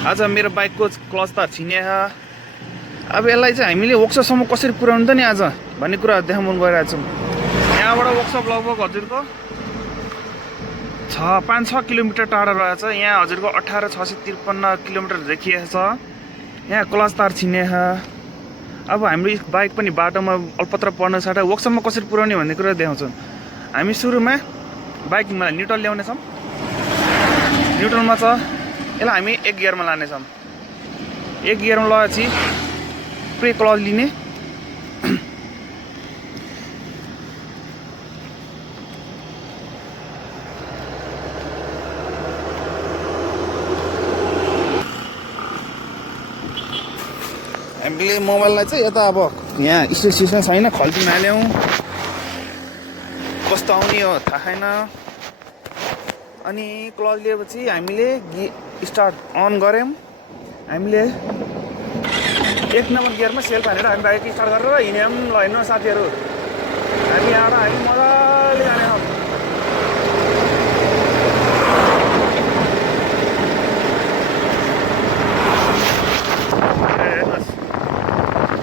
आज मेरो बाइकको क्लच तार छिने छ। अब यसलाई चाहिँ हामीले वर्कसपसम्म कसरी पुर्याउनु त नि आज भन्ने कुरा देखाउन गइरहेको छौँ। यहाँबाट वर्कसप लगभग हजुरको 5-6 किलोमिटर टाढा रहेछ। यहाँ हजुरको 18,653 किलोमिटर देखिएको छ। यहाँ क्लच तार छिने छ। अब हाम्रो बाइक पनि बाटोमा अल्पत्र पर्न साथ वर्कसपमा कसरी पुर्याउने भन्ने कुरा देखाउँछौँ। हामी सुरुमा बाइकमा न्युट्रल ल्याउनेछौँ। न्युट्रलमा छ, यसलाई हामी 1 गियरमा लानेछौँ। 1 गियरमा लगाएपछि पुरै क्लच लिने। हामीले मोबाइललाई चाहिँ यता अब यहाँ स्टेसन छैन, खल्टिन हाल्यौँ। कस्तो आउने हो थाहा छैन। अनि क्लच लिएपछि हामीले स्टार्ट अन गऱ्यौँ। हामीले 1 नम्बर गियरमा सेल्फ हालेर हामी बाइक स्टार्ट गरेर हिँड्यौँ। ल हिँड्नु साथीहरू, हामी यहाँबाट हामी मजाले जानेछौँ। हेर्नुहोस्,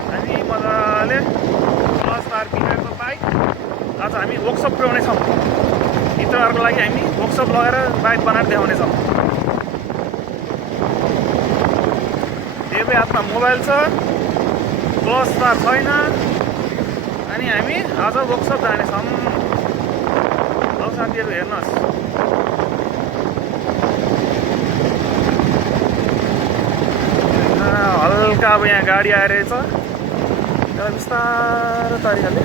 हामी मजाले क्लच तार बिगारेको बाइक आज हामी वर्कसप पुर्याउनेछौँ। मित्रहरूको लागि हामी वर्कसप लगाएर बाइक बनाएर देखाउनेछौँ। देब्रे हातमा मोबाइल छ, क्लच तार छैन, अनि हामी आज वर्कसप जानेछौँ। ल साथीहरू हेर्नुहोस्, हल्का अब यहाँ गाडी आएर रहेछ। एउटा बिस्तारो तरिकाले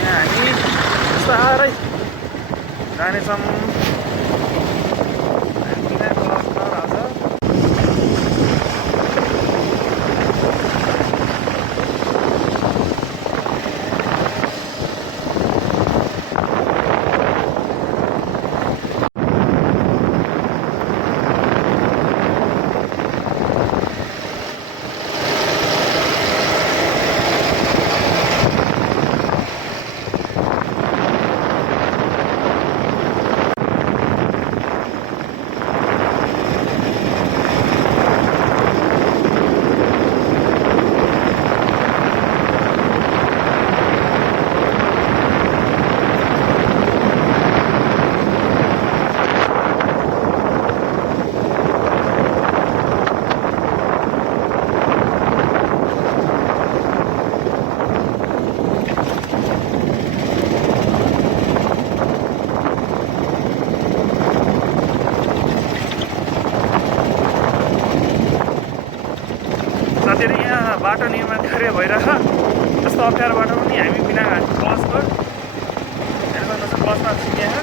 यहाँ हामी बिस्तारै जानेछौँ। साथीहरू यहाँ बाटो निर्माण कार्य भइरह। यस्तो अप्ठ्यारो बाटो पनि हामी बिना क्लचको हेर्नु सक्नुहुन्छ, क्लचमा छिने छ।